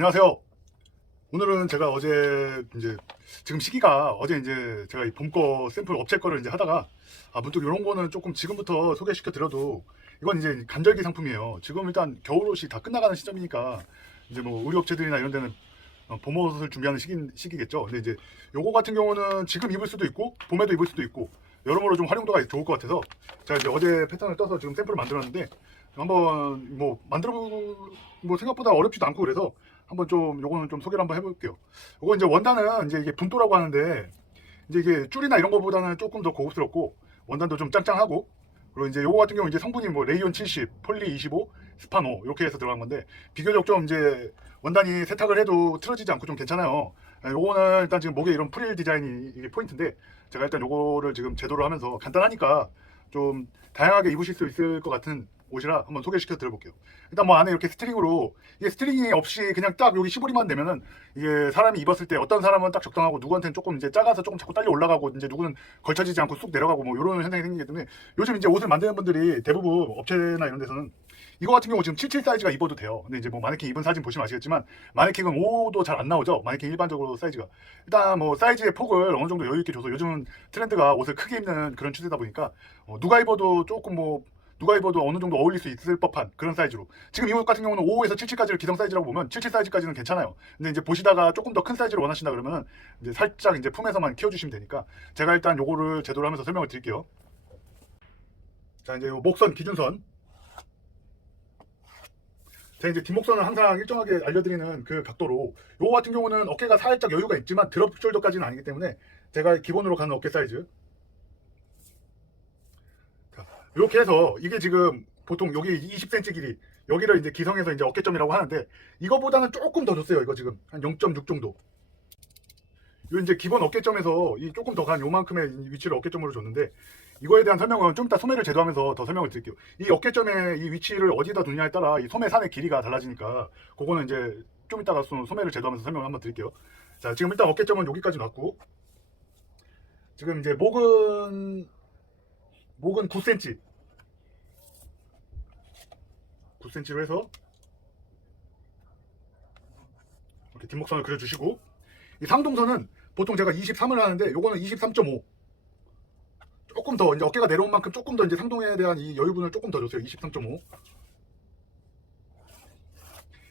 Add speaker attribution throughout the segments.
Speaker 1: 안녕하세요. 오늘은 제가 어제 이제 지금 시기가 어제 이제 제가 이 봄 거 샘플 업체 거를 이제 하다가 아 문득 이런 거는 조금 지금부터 소개시켜 드려도 이건 이제 간절기 상품이에요. 지금 일단 겨울 옷이 다 끝나가는 시점이니까 이제 뭐 의류 업체들이나 이런 데는 어, 봄옷을 준비하는 시기, 시기 겠죠. 근데 이제 요거 같은 경우는 지금 입을 수도 있고 봄에도 입을 수도 있고 여러모로 좀 활용도가 좋을 것 같아서 제가 이제 어제 패턴을 떠서 지금 샘플을 만들었는데 한번 뭐 만들어 보- 뭐 생각보다 어렵지도 않고 그래서 한번 좀 요거는 좀 소개를 한번 해볼게요. 요거 이제 원단은 이제 이게 분도라고 하는데 이제 이게 줄이나 이런 거보다는 조금 더 고급스럽고 원단도 좀 짱짱하고 그리고 이제 요거 같은 경우 이제 성분이 뭐 레이온 70, 폴리 25, 스파노 이렇게 해서 들어간 건데 비교적 좀 이제 원단이 세탁을 해도 틀어지지 않고 좀 괜찮아요. 예, 요거는 일단 지금 목에 이런 프릴 디자인이 이게 포인트인데 제가 일단 요거를 지금 제도를 하면서 간단하니까 좀 다양하게 입으실 수 있을 것 같은 옷이라 한번 소개시켜 드려볼게요. 일단 뭐 안에 이렇게 스트링으로 이게 스트링이 없이 그냥 딱 여기 시보리만 되면은 이게 사람이 입었을 때 어떤 사람은 딱 적당하고 누구한테는 조금 이제 작아서 조금 자꾸 딸려 올라가고 이제 누구는 걸쳐지지 않고 쑥 내려가고 뭐 이런 현상이 생기기 때문에 요즘 이제 옷을 만드는 분들이 대부분 업체나 이런 데서는 이거 같은 경우 지금 77 사이즈가 입어도 돼요. 근데 이제 뭐 마네킹 입은 사진 보시면 아시겠지만 마네킹은 5도 잘 안 나오죠. 마네킹 일반적으로 사이즈가. 일단 뭐 사이즈의 폭을 어느 정도 여유 있게 줘서 요즘은 트렌드가 옷을 크게 입는 그런 추세다 보니까 어, 누가 입어도 조금 뭐 누가 입어도 어느 정도 어울릴 수 있을 법한 그런 사이즈로. 지금 이 옷 같은 경우는 5에서 77까지를 기성 사이즈라고 보면 77 사이즈까지는 괜찮아요. 근데 이제 보시다가 조금 더 큰 사이즈를 원하신다 그러면 이제 살짝 이제 품에서만 키워주시면 되니까 제가 일단 요거를 제도를 하면서 설명을 드릴게요. 자 이제 요 목선 기준선. 제가 이제 뒷목선을 항상 일정하게 알려드리는 그 각도로 요거 같은 경우는 어깨가 살짝 여유가 있지만 드롭 숄더까지는 아니기 때문에 제가 기본으로 가는 어깨 사이즈 자, 이렇게 해서 이게 지금 보통 여기 20cm 길이 여기를 이제 기성해서 이제 어깨점이라고 하는데 이거보다는 조금 더 줬어요 이거 지금 한 0.6 정도 요 이제 기본 어깨점에서 이 조금 더 간 요만큼의 위치를 어깨점으로 줬는데 이거에 대한 설명은 좀 이따 소매를 제도하면서 더 설명을 드릴게요. 이 어깨점의 이 위치를 어디다 두냐에 따라 이 소매 산의 길이가 달라지니까 그거는 이제 좀 이따가 소- 소매를 제도하면서 설명을 한번 드릴게요. 자, 지금 일단 어깨점은 여기까지 놨고 지금 이제 목은 목은 9cm 9cm로 해서 이렇게 뒷목선을 그려주시고 이 상동선은 보통 제가 23을 하는데 요거는 23.5 조금 더 이제 어깨가 내려온 만큼 조금 더 이제 상동에 대한 이 여유분을 조금 더 줬어요. 23.5.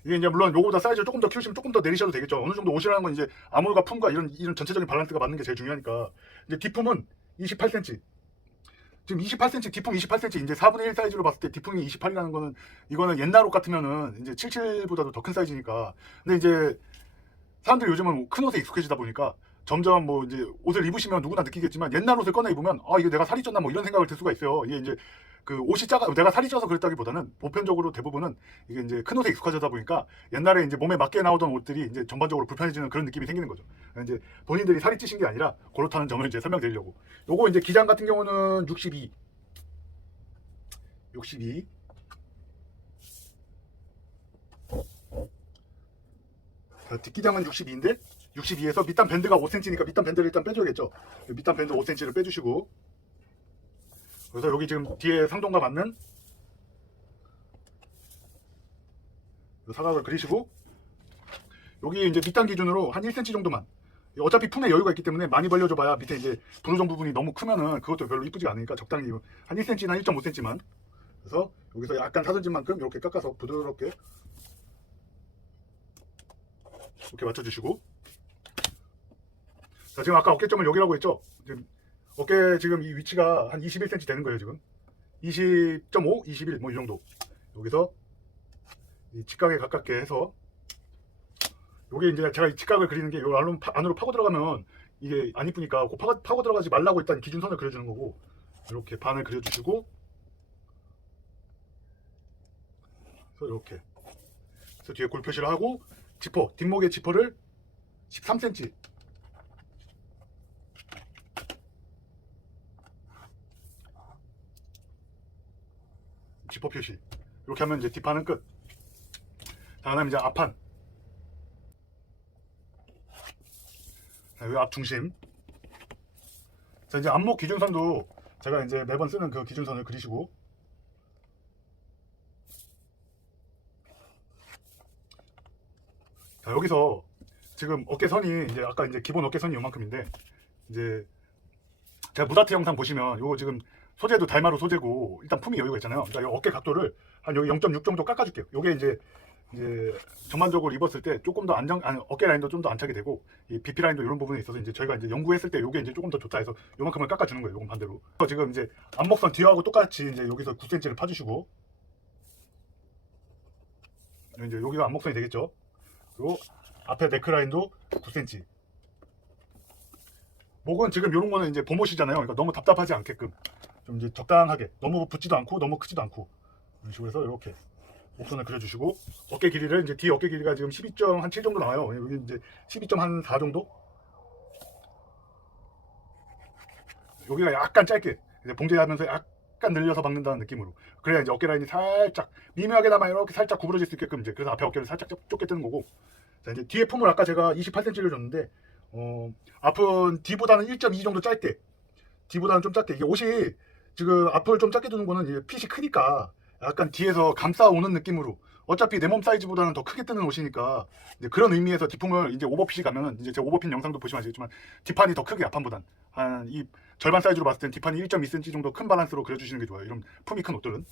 Speaker 1: 이게 이제 물론 요거보다 사이즈를 조금 더 키우시면 조금 더 내리셔도 되겠죠. 어느 정도 옷이라는 건 이제 아몰과 품과 이런 이런 전체적인 밸런스가 맞는 게 제일 중요하니까. 이제 뒷품은 28cm. 지금 28cm 뒷품 28cm 이제 4분의 1 사이즈로 봤을 때 뒷품이 28이라는 거는 이거는 옛날 옷 같으면은 이제 77보다도 더 큰 사이즈니까. 근데 이제 사람들이 요즘은 큰 옷에 익숙해지다 보니까 점점 뭐 이제 옷을 입으시면 누구나 느끼겠지만 옛날 옷을 꺼내 입으면 아 이게 내가 살이 쪘나 뭐 이런 생각을 들 수가 있어요. 이게 이제 그 옷이 작아 내가 살이 쪄서 그랬다기보다는 보편적으로 대부분은 이게 이제 큰 옷에 익숙해지다 보니까 옛날에 이제 몸에 맞게 나오던 옷들이 이제 전반적으로 불편해지는 그런 느낌이 생기는 거죠. 이제 본인들이 살이 찌신 게 아니라 그렇다는 점을 이제 설명드리려고. 요거 이제 기장 같은 경우는 62. 62. 자, 뒷기장은 62인데 62에서 밑단 밴드가 5cm니까 밑단 밴드를 일단 빼줘야겠죠. 밑단 밴드 5cm를 빼주시고. 그래서 여기 지금 뒤에 상동과 맞는 이 사각을 그리시고 여기 이제 밑단 기준으로 한 1cm 정도만. 어차피 품에 여유가 있기 때문에 많이 벌려줘봐야 밑에 이제 분호정 부분이 너무 크면은 그것도 별로 이쁘지가 않으니까 적당히 한 1cm나 1.5cm만. 그래서 여기서 약간 사선진 만큼 이렇게 깎아서 부드럽게 이렇게 맞춰주시고 자 지금 아까 어깨점을 여기라고 했죠? 지금 어깨 지금 이 위치가 한 21cm 되는 거예요 지금. 20.5, 21 뭐 이 정도. 여기서 이 직각에 가깝게 해서 요게 이제 제가 이 직각을 그리는 게요 안으로, 파- 안으로 파고 들어가면 이게 안 이쁘니까 그 파고, 파고 들어가지 말라고 일단 기준선을 그려주는 거고 이렇게 반을 그려주시고 그래서 이렇게. 그래서 뒤에 골 표시를 하고 지퍼 뒷목의 지퍼를 13cm 지퍼 표시 이렇게 하면 이제 뒷판은 끝. 자, 그다음 이제 앞판. 자, 여기 앞 중심. 자, 이제 앞목 기준선도 제가 이제 매번 쓰는 그 기준선을 그리시고 자, 여기서 지금 어깨선이 이제 아까 이제 기본 어깨선이 요만큼인데 이제 제가 무다트 영상 보시면 요거 지금 소재도 달마루 소재고 일단 품이 여유가 있잖아요. 그러니까 요 어깨 각도를 한 여기 0.6 정도 깎아줄게요. 요게 이제 이제 전반적으로 입었을 때 조금 더 안정, 아니, 어깨 라인도 좀 더 안착이 되고 이 BP 라인도 이런 부분에 있어서 이제 저희가 이제 연구했을 때 요게 이제 조금 더 좋다 해서 요만큼을 깎아주는 거예요. 요건 반대로. 지금 이제 앞목선 뒤하고 똑같이 이제 여기서 9cm를 파주시고 이제 여기가 앞목선이 되겠죠. 그리고 앞에 네크 라인도 9cm. 목은 지금 이런 거는 이제 봄옷이잖아요. 그러니까 너무 답답하지 않게끔 좀 이제 적당하게 너무 붙지도 않고 너무 크지도 않고 이런 식으로 해서 이렇게 목선을 그려주시고 어깨 길이를 이제 뒤 어깨 길이가 지금 12.7 정도 나와요. 여기 이제 12.4 정도. 여기가 약간 짧게 이제 봉제하면서 약간 늘려서 박는다는 느낌으로 그래야 이제 어깨 라인이 살짝 미묘하게나마 이렇게 살짝 구부러질 수 있게끔 이제 그래서 앞에 어깨를 살짝 좁- 좁게 뜨는 거고 자 이제 뒤에 품을 아까 제가 28cm를 줬는데 어 앞은 뒤보다는 1.2 정도 짧게 뒤보다는 좀 짧게 이게 옷이 지금 앞을 좀 짧게 두는 거는 이제 핏이 크니까 약간 뒤에서 감싸오는 느낌으로 어차피 내 몸 사이즈보다는 더 크게 뜨는 옷이니까 이제 그런 의미에서 뒷품을 이제 오버핏이 가면은 이제 제 오버핏 영상도 보시면 아시겠지만 뒷판이 더 크게 앞판보단 한 이 절반 사이즈로 봤을 땐 뒷판이 1.2cm 정도 큰 바란스로 그려주시는 게 좋아요. 이런 품이 큰 옷들은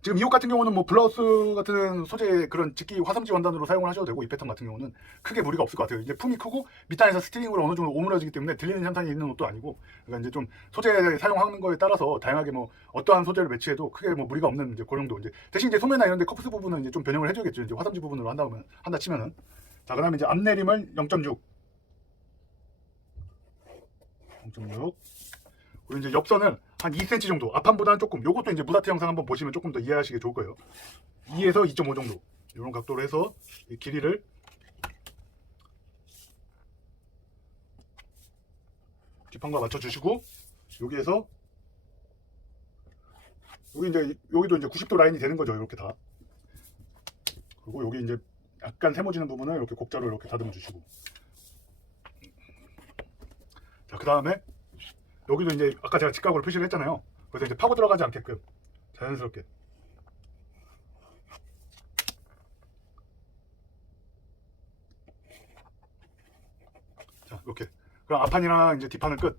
Speaker 1: 지금 이옷 같은 경우는 뭐 블라우스 같은 소재 그런 직기 화섬지 원단으로 사용을 하셔도 되고 이 패턴 같은 경우는 크게 무리가 없을 것 같아요. 이제 품이 크고 밑단에서 스티링으로 어느 정도 오므려지기 때문에 들리는 현상이 있는 옷도 아니고 그러니까 이제 좀 소재 사용하는 거에 따라서 다양하게 뭐 어떠한 소재를 매치해도 크게 뭐 무리가 없는 이제 정도 이제 대신 이제 소매나 이런 데 커프스 부분은 이제 좀 변형을 해줘야겠죠. 이제 화섬지 부분으로 한다 면 한다 치면은 자 그다음에 이제 앞내림을 0.6 0.6 그리고 이제 옆선을 한 2cm 정도. 앞판보다는 조금 요것도 이제 무다트 영상 한번 보시면 조금 더 이해하시기 좋을 거예요. 2에서 2.5 정도. 이런 각도로 해서 이 길이를 뒷판과 맞춰 주시고 여기에서 여기 이제 여기도 이제 90도 라인이 되는 거죠 이렇게 다. 그리고 여기 이제 약간 세모지는 부분을 이렇게 곡자로 이렇게 다듬어 주시고. 자 그 다음에 여기도 이제 아까 제가 직각으로 표시를 했잖아요. 그래서 이제 파고 들어가지 않게끔 자연스럽게. 자 이렇게. 그럼 앞판이랑 이제 뒷판은 끝.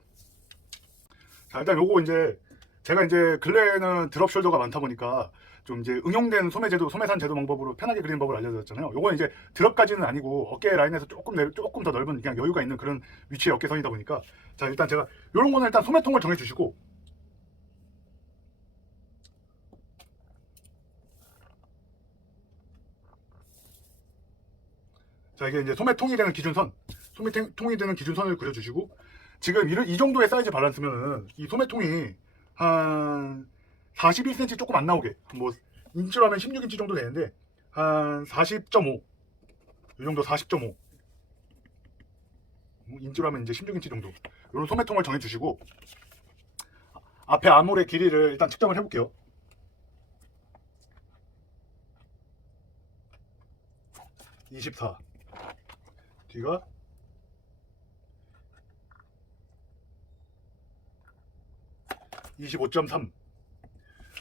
Speaker 1: 자 일단 요거 이제 제가 이제 근래에는 드롭 숄더가 많다 보니까 좀 이제 응용된 소매 제도, 소매산 제도 방법으로 편하게 그리는 법을 알려드렸잖아요. 요거는 이제 드롭까지는 아니고 어깨 라인에서 조금 내, 조금 더 넓은 그냥 여유가 있는 그런 위치의 어깨선이다 보니까. 자 일단 제가 요런 거는 일단 소매통을 정해주시고. 자 이게 이제 소매통이 되는 기준선 소매통이 되는 기준선을 그려주시고. 지금 이, 이 정도의 사이즈 밸런스면은 이 소매통이 한 41cm 조금 안 나오게. 뭐 인치로 하면 16인치 정도 되는데 한 40.5 이 정도 40.5 인치로 하면 이제 16인치 정도. 이런 소매통을 정해주시고 앞에 아몰의 길이를 일단 측정을 해볼게요. (24) 뒤가 (25.3)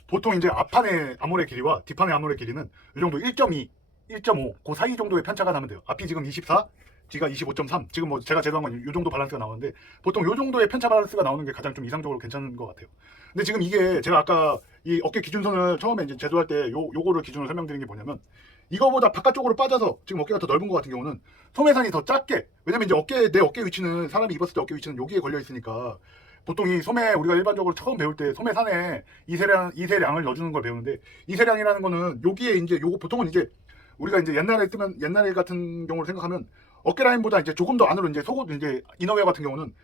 Speaker 1: 보통 이제 앞판의 아몰의 길이와 뒷판의 아몰의 길이는 이 정도 1.2, 1.5, 그 사이 정도의 편차가 나면 돼요. 앞이 지금 24, 뒤가 25.3. 지금 뭐 제가 제도한 건 이 정도 밸런스가 나오는데 보통 이 정도의 편차 밸런스가 나오는 게 가장 좀 이상적으로 괜찮은 것 같아요. 근데 지금 이게 제가 아까 이 어깨 기준선을 처음에 이제 제도할 때 요, 요거를 기준으로 설명드린 게 뭐냐면 이거보다 바깥쪽으로 빠져서 지금 어깨가 더 넓은 것 같은 경우는 소매산이 더 작게 왜냐면 이제 어깨 내 어깨 위치는 사람이 입었을 때 어깨 위치는 여기에 걸려 있으니까 보통 이 소매 우리가 일반적으로 처음 배울 때 소매산에 이세량 이세량을 넣어주는 걸 배우는데 이세량이라는 거는 여기에 이제 요거 보통은 이제 우리가 이제 옛날에 뜨면 옛날 같은 경우를 생각하면 어깨 라인보다 이제 조금 더 안으로 이제 속옷 이제 이너웨어 같은 경우는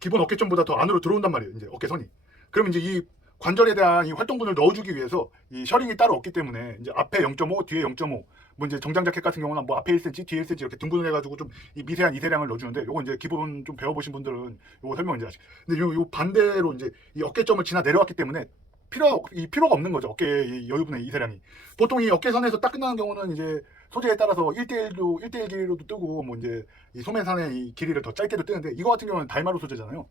Speaker 1: 기본 어깨점보다 더 안으로 들어온단 말이에요. 이제 어깨선이. 그럼 이제 이 관절에 대한 이 활동분을 넣어주기 위해서 이 셔링이 따로 없기 때문에 이제 앞에 0.5, 뒤에 0.5, 뭐 이제 정장 자켓 같은 경우는 뭐 앞에 1cm, 뒤에 1cm 이렇게 등분을 해가지고 좀 이 미세한 이세량을 넣어주는데 요거 이제 기본 좀 배워보신 분들은 요거 설명 이제 아시. 근데 요, 요 반대로 이제 이 어깨점을 지나 내려왔기 때문에 필요 이 필요가 없는 거죠 어깨 이 여유분의 이세량이 보통 이 어깨선에서 딱 끝나는 경우는 이제 소재에 따라서 1대1도 1대1 길이로도 뜨고 뭐 이제 이 소매산의 이 길이를 더 짧게도 뜨는데 이거 같은 경우는 달마루 소재잖아요.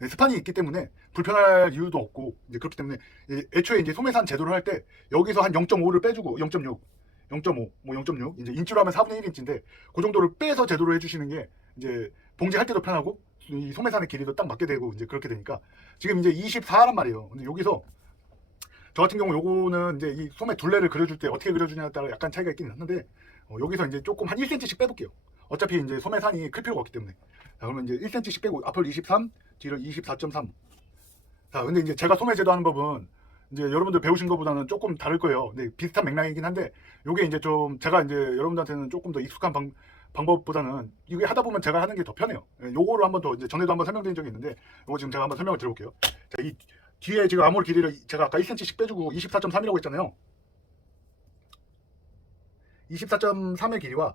Speaker 1: 네, 스판이 있기 때문에 불편할 이유도 없고 이제 그렇기 때문에 이 애초에 이제 소매산 제도를 할 때 여기서 한 0.5를 빼주고 0.6 0.5, 뭐 0.6, 이제 인치로 하면 4분의 1인치인데 그 정도를 빼서 제도로 해주시는 게 이제 봉지할 때도 편하고 이 소매산의 길이도 딱 맞게 되고 이제 그렇게 되니까 지금 이제 24란 말이에요. 근데 여기서 저 같은 경우 요거는 이제 이 소매 둘레를 그려줄 때 어떻게 그려주냐에 따라 약간 차이가 있긴 하는데 어, 여기서 이제 조금 한 1cm씩 빼볼게요. 어차피 이제 소매산이 클 필요가 없기 때문에. 자, 그러면 이제 1cm씩 빼고 앞을 23, 뒤를 24.3. 자, 근데 이제 제가 소매 제도 하는 법은 이제 여러분들 배우신 것보다는 조금 다를 거예요. 근데 비슷한 맥락이긴 한데 요게 이제 좀 제가 이제 여러분들한테는 조금 더 익숙한 방, 방법보다는 이게 하다 보면 제가 하는 게 더 편해요. 예, 요거를 한번 더 이제 전에도 한번 설명드린 적이 있는데 요거 지금 제가 한번 설명을 드려볼게요. 자, 이 뒤에 지금 아몰 길이를 제가 아까 1cm씩 빼주고 24.3이라고 했잖아요. 24.3의 길이와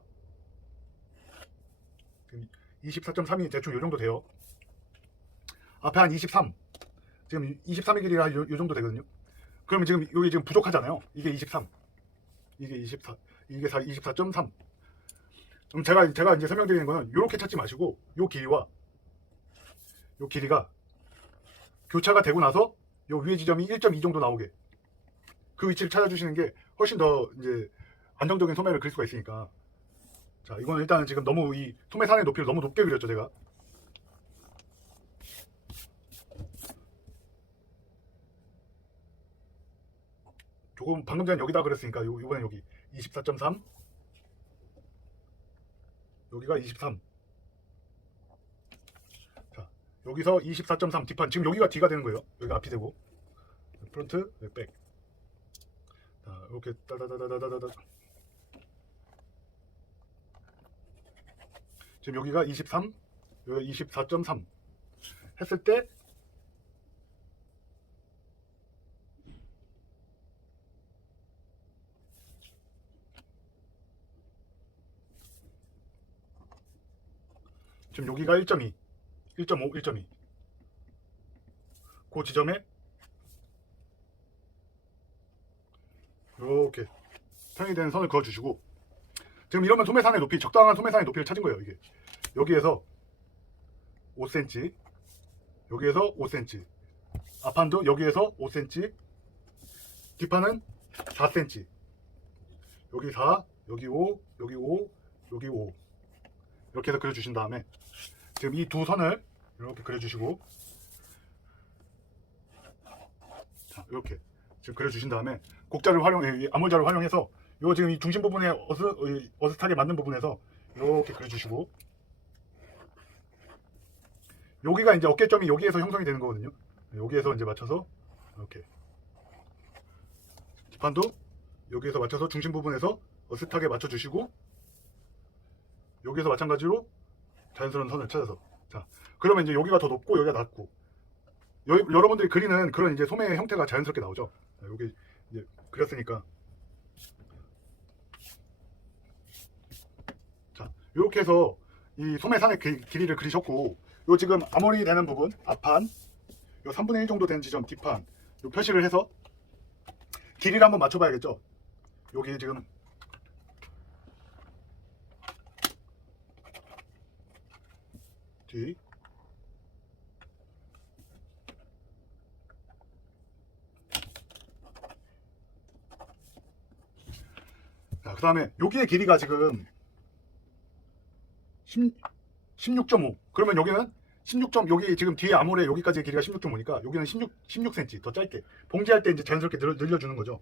Speaker 1: 24.3이 대충 요 정도 돼요. 앞에 한 23. 지금 23의 길이가 요, 요 정도 되거든요. 그러면 지금 여기 지금 부족하잖아요. 이게 23. 이게 24. 이게 4, 24.3. 그럼 제가 제가 이제 설명드리는 거는 이렇게 찾지 마시고 요 길이와 요 길이가 교차가 되고 나서 요 위에 지점이 1.2 정도 나오게 그 위치를 찾아주시는 게 훨씬 더 이제 안정적인 소매를 그릴 수가 있으니까 자 이거는 일단은 지금 너무 이 소매 산의 높이를 너무 높게 그렸죠 제가 조금 방금 전에 여기다 그랬으니까 요, 이번엔 여기 24.3 여기가 23 자, 여기서 24.3 뒷판. 지금 여기가 D가 되는 거예요. 여기가 앞이 되고. 프론트 네, 백. 자, 이렇게 따다다다다다다 지금 여기가 23 여기가 24.3 했을 때 지금 여기가 1.2, 1.5, 1.2. 그 지점에 이렇게 평이 되는 선을 그어주시고 지금 이러면 소매산의 높이, 적당한 소매산의 높이를 찾은 거예요. 이게 여기에서 5cm, 여기에서 5cm, 앞판도 여기에서 5cm, 뒷판은 4cm. 여기 4, 여기 5, 여기 5, 여기 5. 이렇게 해서 그려주신 다음에 지금 이 두 선을 이렇게 그려주시고. 자 이렇게 지금 그려주신 다음에 곡자를 활용, 이 암홀자를 활용해서 요 지금 이 중심 부분에 어스, 이 어슷하게 맞는 부분에서 이렇게 그려주시고. 여기가 이제 어깨점이 여기에서 형성이 되는 거거든요. 여기에서 이제 맞춰서 이렇게. 뒷판도 여기에서 맞춰서 중심 부분에서 어슷하게 맞춰주시고 여기에서 마찬가지로 자연스러운 선을 찾아서. 자 그러면 이제 여기가 더 높고 여기가 낮고. 여, 여러분들이 그리는 그런 이제 소매의 형태가 자연스럽게 나오죠? 자, 여기 이제 그렸으니까. 자 이렇게 해서 이 소매산의 길- 길이를 그리셨고 요 지금 아머리 되는 부분 앞판 요 3분의 1 정도 되는 지점 뒷판 요 표시를 해서 길이를 한번 맞춰봐야겠죠? 여기 지금 뒤 자, 그 다음에 여기의 길이가 지금 10, 16.5 그러면 여기는 16점 여기 지금 뒤에 아몰에 여기까지의 길이가 16.5니까 여기는 16 16cm 더 짧게. 봉지할 때 이제 자연스럽게 늘려, 늘려주는 거죠.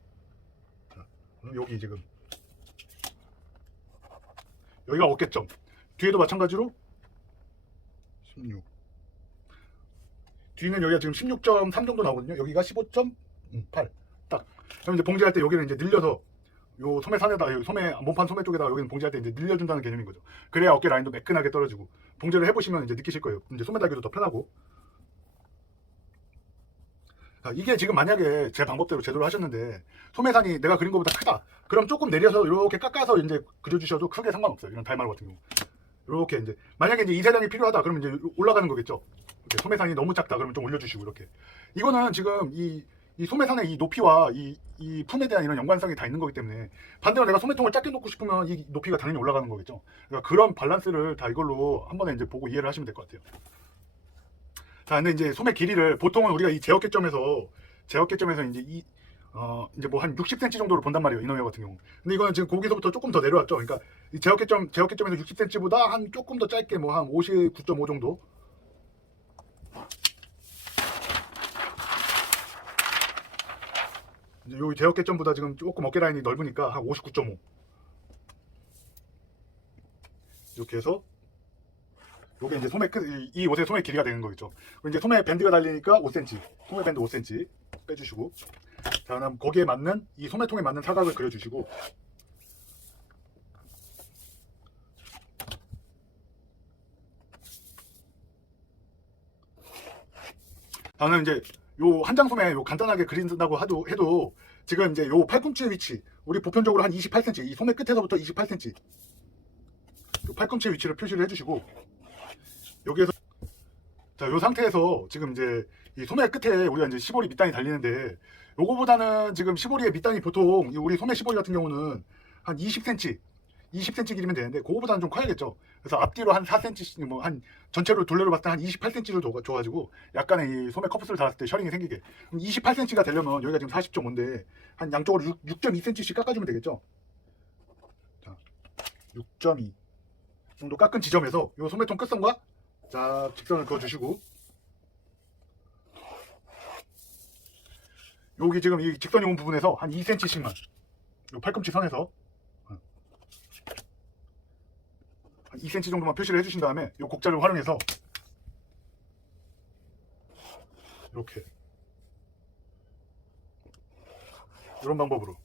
Speaker 1: 자, 여기 지금 여기가 어깨점. 뒤에도 마찬가지로 16 뒤는 여기가 지금 16.3 정도 나오거든요. 여기가 15.8 딱. 그럼 이제 봉지할 때 여기는 이제 늘려서 요 소매 산에다 요 소매 몸판 소매 쪽에다가 여기는 봉지할 때 이제 늘려준다는 개념인 거죠. 그래야 어깨 라인도 매끈하게 떨어지고 봉제를 해보시면 이제 느끼실 거예요. 이제 소매 달기도 더 편하고. 자, 이게 지금 만약에 제 방법대로 제대로 하셨는데 소매산이 내가 그린 것보다 크다. 그럼 조금 내려서 이렇게 깎아서 이제 그려주셔도 크게 상관없어요. 이런 달말 같은 경우. 이렇게 이제 만약에 이제 이 세장이 필요하다. 그러면 이제 올라가는 거겠죠. 이렇게 소매산이 너무 작다. 그러면 좀 올려주시고 이렇게. 이거는 지금 이, 이 소매산의 이 높이와 이, 이 품에 대한 이런 연관성이 다 있는 거기 때문에 반대로 내가 소매통을 작게 놓고 싶으면 이 높이가 당연히 올라가는 거겠죠. 그러니까 그런 밸런스를 다 이걸로 한 번에 이제 보고 이해를 하시면 될 것 같아요. 자, 근데 이제 소매 길이를 보통은 우리가 이 제어계점에서 제어계점에서 이제 이 어 이제 뭐 한 60cm 정도로 본단 말이에요 이너웨어 같은 경우. 근데 이거는 지금 거기서부터 조금 더 내려왔죠. 그러니까 이 제어계점 제어계점에서 60cm보다 한 조금 더 짧게 뭐 한 59.5 정도. 이제 요 제어계점보다 지금 조금 어깨 라인이 넓으니까 한 59.5. 이렇게 해서 요게 이제 소매 끝, 이- 이 옷의 소매 길이가 되는 거겠죠. 이제 소매 밴드가 달리니까 5cm, 소매 밴드 5cm 빼주시고, 자, 그다음 거기에 맞는 이 소매통에 맞는 사각을 그려주시고, 다음은 이제 요 한장 소매 요 간단하게 그린다고 해도, 해도 지금 이제 요 팔꿈치의 위치, 우리 보편적으로 한 28cm, 이 소매 끝에서부터 28cm, 요 팔꿈치 위치를 표시를 해주시고, 여기에서 자, 요 상태에서 지금 이제 이 소매 끝에 우리가 이제 시보리 밑단이 달리는데 요거보다는 지금 시보리의 밑단이 보통 이 우리 소매 시보리 같은 경우는 한 20cm, 20cm 길이면 되는데 그거보다는 좀 커야겠죠. 그래서 앞뒤로 한 4cm, 뭐 한 전체로 둘레로 봤을 때 한 28cm를 줘, 줘가지고 약간의 이 소매 커프스를 달았을 때 셔링이 생기게. 그럼 28cm가 되려면 여기가 지금 40.5인데 한 양쪽으로 6, 6.2cm씩 깎아주면 되겠죠. 자, 6.2 정도 깎은 지점에서 요 소매통 끝선과 자 직선을 그어주시고 여기 지금 이 직선이 온 부분에서 한 2cm씩만 요 팔꿈치 선에서 어. 한 2cm 정도만 표시를 해주신 다음에 요 곡자를 활용해서 이렇게 이런 방법으로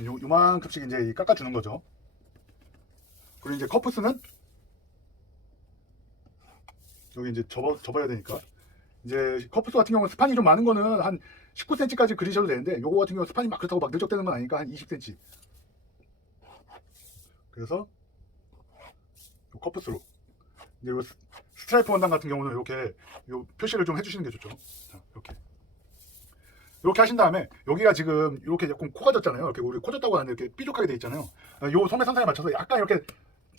Speaker 1: 요, 요만큼씩 이제 이 깎아주는 거죠. 그리고 이제 커프스는 여기 이제 접어, 접어야 되니까 이제 커프스 같은 경우는 스판이 좀 많은 거는 한 19cm까지 그리셔도 되는데 요거 같은 경우 스판이 막 그렇다고 막 늘적대는 건 아니니까 한 20cm 그래서 요 커프스로 이제 요 스- 스트라이프 원단 같은 경우는 이렇게 요 표시를 좀 해주시는 게 좋죠 자, 이렇게 이렇게 하신 다음에 여기가 지금 이렇게 조금 코가 졌잖아요. 이렇게 우리 코 졌다고 하는데 이렇게 삐죽하게 돼 있잖아요. 어, 요 소매 선상에 맞춰서 약간 이렇게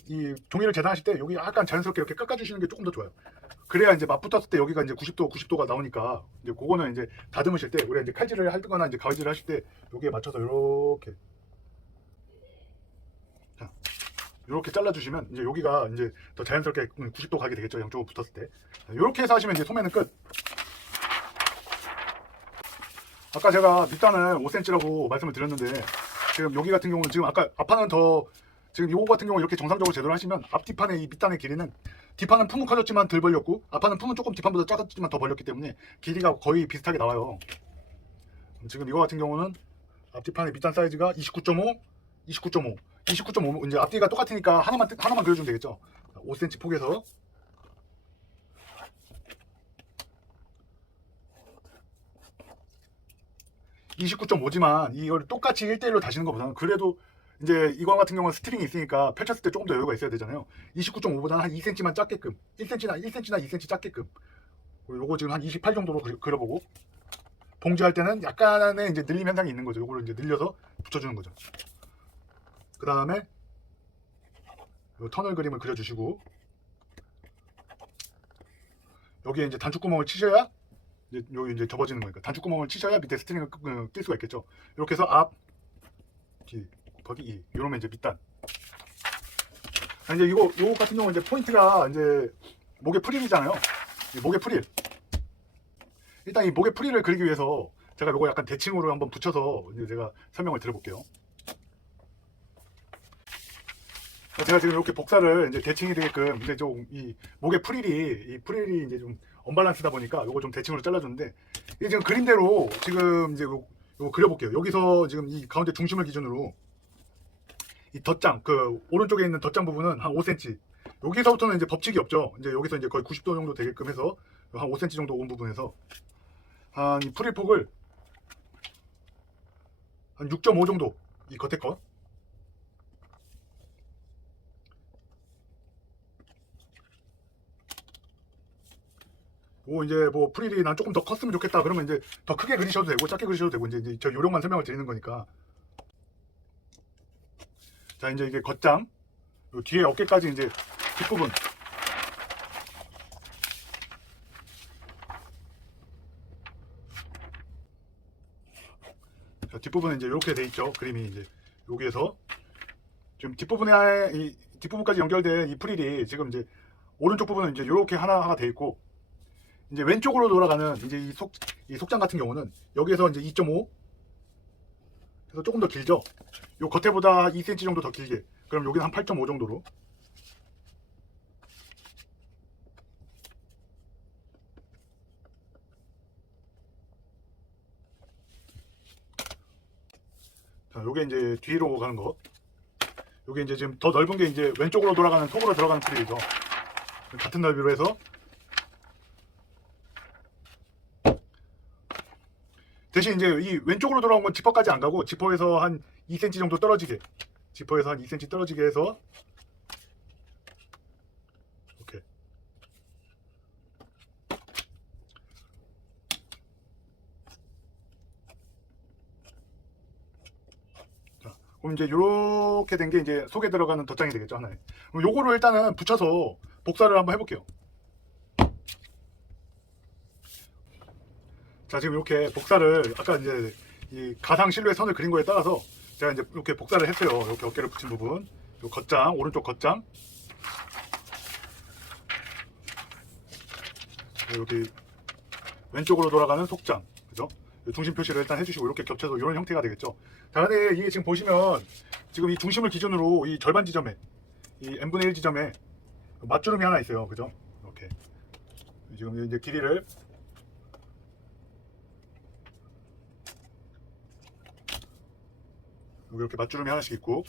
Speaker 1: 이 종이를 재단하실 때 여기 약간 자연스럽게 이렇게 깎아주시는 게 조금 더 좋아요. 그래야 이제 맞붙었을 때 여기가 이제 90도, 90도가 나오니까 이제 그거는 이제 다듬으실 때 우리가 이제 칼질을 하거나 이제 가위질을 하실 때 여기에 맞춰서 이렇게 자 이렇게 잘라주시면 이제 여기가 이제 더 자연스럽게 90도 가게 되겠죠. 양쪽으로 붙었을 때 이렇게 해서 하시면 이제 소매는 끝. 아까 제가 밑단을 5cm라고 말씀을 드렸는데 지금 여기 같은 경우는 지금 아까 앞판은 더 지금 요거 같은 경우 이렇게 정상적으로 제대로 하시면 앞뒤판의 이 밑단의 길이는 뒷판은 품은 커졌지만 덜 벌렸고 앞판은 품은 조금 뒷판보다 작았지만 더 벌렸기 때문에 길이가 거의 비슷하게 나와요. 지금 이거 같은 경우는 앞뒤판의 밑단 사이즈가 29.5, 29.5, 29.5 이제 앞뒤가 똑같으니까 하나만 뜯- 하나만 그려주면 되겠죠. 5cm 폭에서 29.5지만 이걸 똑같이 1대1로 다시는 것보다는 그래도 이제 이거 같은 경우는 스트링이 있으니까 펼쳤을 때 조금 더 여유가 있어야 되잖아요. 29.5보다는 한 2cm만 작게끔 1cm나 1cm나 2cm 작게끔 그리고 요거 지금 한 28 정도로 그- 그려보고 봉지할 때는 약간의 이제 늘림 현상이 있는 거죠. 요거를 이제 늘려서 붙여주는 거죠. 그 다음에 요 터널 그림을 그려주시고 여기에 이제 단축구멍을 치셔야 이제 여기 이제 접어지는 거니까 단축구멍을 치셔야 밑에 스트링을 낄 수가 있겠죠. 이렇게 해서 앞, 뒤, 곱하기 2 이러면 이제 밑단. 아, 이제 이거 요거 같은 경우 이제 포인트가 이제 목의 프릴이잖아요. 이 목의 프릴. 일단 이 목의 프릴을 그리기 위해서 제가 요거 약간 대칭으로 한번 붙여서 이제 제가 설명을 드려볼게요. 제가 지금 이렇게 복사를 이제 대칭이 되게끔 이제 좀이 목의 프릴이 이 프릴이 이제 좀 언밸런스다 보니까 요거 좀 대칭으로 잘라줬는데 이게 지금 그림대로 지금 이제 요, 요 그려볼게요. 여기서 지금 이 가운데 중심을 기준으로 이 덧장 그 오른쪽에 있는 덧장 부분은 한 5cm. 여기서부터는 이제 법칙이 없죠. 이제 여기서 이제 거의 90도 정도 되게끔 해서 한 5cm 정도 온 부분에서 한이 프릴 폭을 한 6.5 정도 이 겉에 거 뭐 이제 뭐 프릴이 난 조금 더 컸으면 좋겠다 그러면 이제 더 크게 그리셔도 되고 작게 그리셔도 되고 이제, 이제 저 요령만 설명을 드리는 거니까 자 이제 이게 겉장 뒤에 어깨까지 이제 뒷부분. 자, 뒷부분은 이제 이렇게 돼 있죠. 그림이 이제 여기에서. 지금 뒷부분에 이 뒷부분까지 연결된 이 프릴이 지금 이제 오른쪽 부분은 이제 이렇게 하나 하나 돼 있고 이제 왼쪽으로 돌아가는 이제 이 속 이 속장 같은 경우는 여기에서 이제 2.5 그래서 조금 더 길죠. 요 겉에보다 2cm 정도 더 길게. 그럼 여기는 한 8.5 정도로. 자, 요게 이제 뒤로 가는 거. 요게 이제 지금 더 넓은 게 이제 왼쪽으로 돌아가는 속으로 들어가는 프릴이죠. 같은 넓이로 해서 대신 이제 이 왼쪽으로 돌아온 건 지퍼까지 안 가고 지퍼에서 한 2cm 정도 떨어지게 지퍼에서 한 2cm 떨어지게 해서 이렇게 자 그럼 이제 이렇게 된 게 이제 속에 들어가는 덧장이 되겠죠 하나에. 그럼 요거를 일단은 붙여서 복사를 한번 해볼게요 자 지금 이렇게 복사를 아까 이제 이 가상 실루엣 선을 그린 거에 따라서 제가 이제 이렇게 복사를 했어요. 이렇게 어깨를 붙인 부분, 요 겉장 오른쪽 겉장 여기 왼쪽으로 돌아가는 속장 그죠? 요 중심 표시를 일단 해주시고 이렇게 겹쳐서 이런 형태가 되겠죠. 자 근데 이게 지금 보시면 지금 이 중심을 기준으로 이 절반 지점에 이 n 분의 1 지점에 맞주름이 하나 있어요. 그죠? 이렇게 지금 이제 길이를 여기 이렇게 맞주름이 하나씩 있고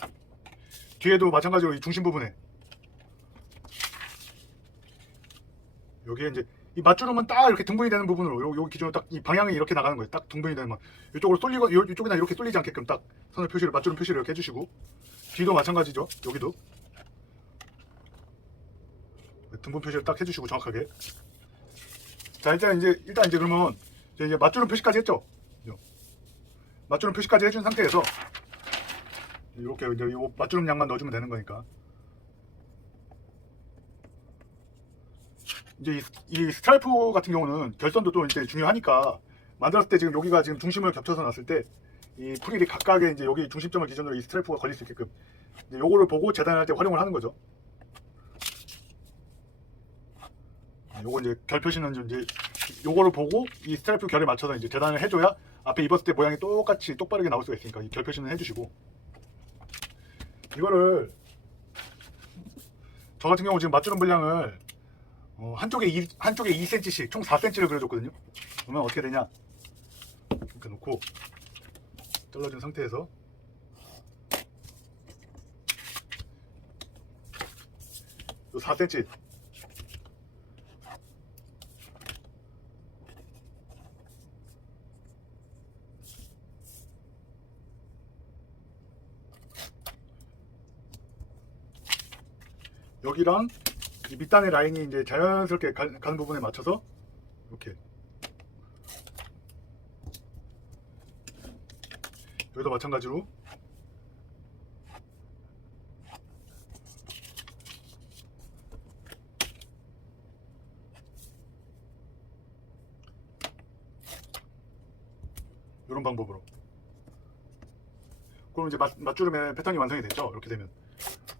Speaker 1: 뒤에도 마찬가지로 이 중심 부분에 여기에 이제 이 맞주름은 딱 이렇게 등분이 되는 부분으로 요, 요 기준으로 딱 이 방향이 이렇게 나가는 거예요. 딱 등분이 거. 이쪽으로 쏠리고 요, 이쪽이나 이렇게 쏠리지 않게끔 딱 선을 표시를 맞주름 표시를 이렇게 해주시고 뒤도 마찬가지죠. 여기도 등분 표시를 딱 해주시고 정확하게. 자 일단 이제 일단 이제 그러면 이제 맞주름 표시까지 했죠. 맞주름 표시까지 해준 상태에서 이렇게 이제 요 맞주름 양만 넣어주면 되는 거니까. 이제 이, 이 스트라이프 같은 경우는 결선도 또 이제 중요하니까 만들었을 때 지금 여기가 지금 중심을 겹쳐서 놨을 때 이 프릴이 각각의 이제 여기 중심점을 기준으로 이 스트라이프가 걸릴 수 있게끔 이제 요거를 보고 재단할 때 활용을 하는 거죠. 요거 이제 결 표시는 좀 이제 요거를 보고 이 스트라이프 결에 맞춰서 이제 재단을 해줘야 앞에 입었을 때 모양이 똑같이 똑바르게 나올 수가 있으니까 이 결 표시는 해주시고 이거를 저 같은 경우 지금 맞추는 분량을 어, 한쪽에 2, 한쪽에 2cm씩 총 4cm를 그려줬거든요. 그러면 어떻게 되냐? 이렇게 놓고 잘라준 상태에서 요 4cm 여기랑 이 밑단의 라인이 이제 자연스럽게 가, 가는 부분에 맞춰서 이렇게. 여기도 마찬가지로. 이런 방법으로. 그럼 이제 맞, 맞주름의 패턴이 완성이 됐죠? 이렇게 되면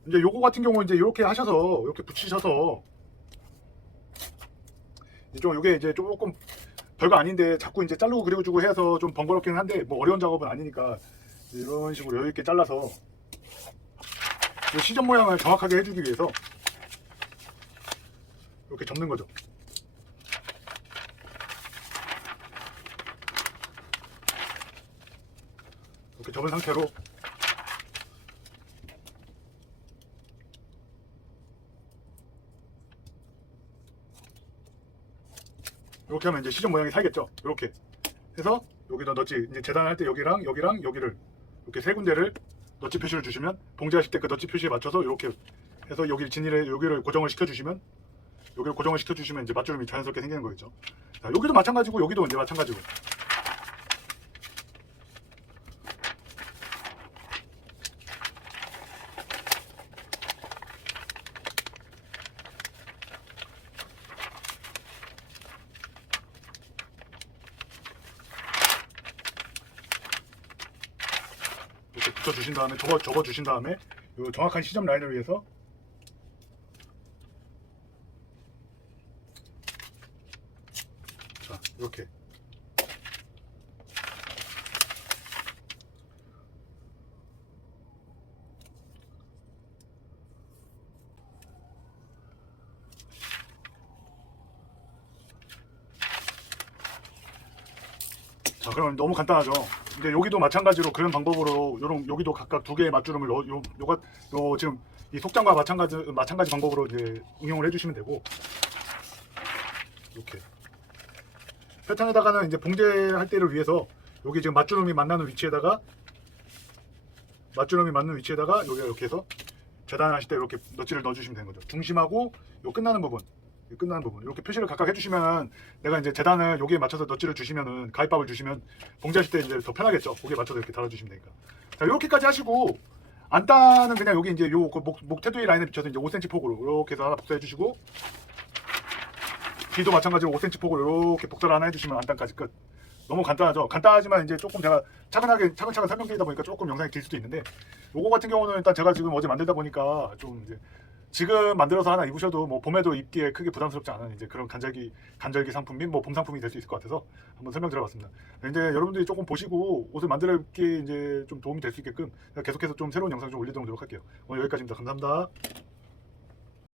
Speaker 1: 이제 요거 같은 경우 이제 이렇게 하셔서 이렇게 붙이셔서 좀 요게 이제 조금 별거 아닌데 자꾸 이제 자르고 그려주고 해서 좀 번거롭긴 한데 뭐 어려운 작업은 아니니까 이런 식으로 여유 있게 잘라서 이 시접 모양을 정확하게 해주기 위해서 이렇게 접는 거죠. 이렇게 접은 상태로 이렇게 하면 이제 시접 모양이 살겠죠. 이렇게 해서 여기다 넣지 이제 재단할 때 여기랑 여기랑 여기를 이렇게 세 군데를 너치 표시를 주시면 봉제하실 때 그 너치 표시에 맞춰서 이렇게 해서 여기 진일에 여기를 고정을 시켜주시면 여기를 고정을 시켜주시면 이제 맞주름이 자연스럽게 생기는 거겠죠. 자, 여기도 마찬가지고 여기도 이제 마찬가지고. 붙여 주신 다음에 접어 접어 주신 다음에 요 정확한 시점 라인을 위해서 자 이렇게 자 그럼 너무 간단하죠. 근데 여기도 마찬가지로 그런 방법으로 요런 여기도 각각 두 개의 맞주름을 넣어 요 요가 요 지금 이 속장과 마찬가지 마찬가지 방법으로 이제 응용을 해주시면 되고. 이렇게. 패턴에다가는 이제 봉제할 때를 위해서 여기 지금 맞주름이 만나는 위치에다가 맞주름이 맞는 위치에다가 여기 이렇게 해서 재단하실 때 이렇게 넛지를 넣어주시면 되는 거죠. 중심하고 요 끝나는 부분. 이 끝나는 부분 이렇게 표시를 각각 해주시면 내가 이제 재단을 여기에 맞춰서 넛지를 주시면은 가입밥을 주시면 봉제하실 때 이제 더 편하겠죠. 거기에 맞춰서 이렇게 달아주시면 되니까. 자 이렇게까지 하시고 안단은 그냥 여기 이제 요그 목, 목 테두리 라인에 비춰서 이제 5cm 폭으로 이렇게 해서 하나 복사해 주시고 뒤도 마찬가지로 5cm 폭으로 이렇게 복사를 하나 해주시면 안단까지 끝. 너무 간단하죠. 간단하지만 이제 조금 제가 차근하게 차근차근 설명드리다 보니까 조금 영상이 길 수도 있는데 요거 같은 경우는 일단 제가 지금 어제 만들다 보니까 좀 이제 지금 만들어서 하나 입으셔도 뭐 봄에도 입기에 크게 부담스럽지 않은 이제 그런 간절기 간절기 상품 및 뭐 봄 상품이 될 수 있을 것 같아서 한번 설명드려봤습니다. 이제 여러분들이 조금 보시고 옷을 만들기 이제 좀 도움이 될 수 있게끔 계속해서 좀 새로운 영상 좀 올리도록 노력할게요. 오늘 여기까지입니다. 감사합니다.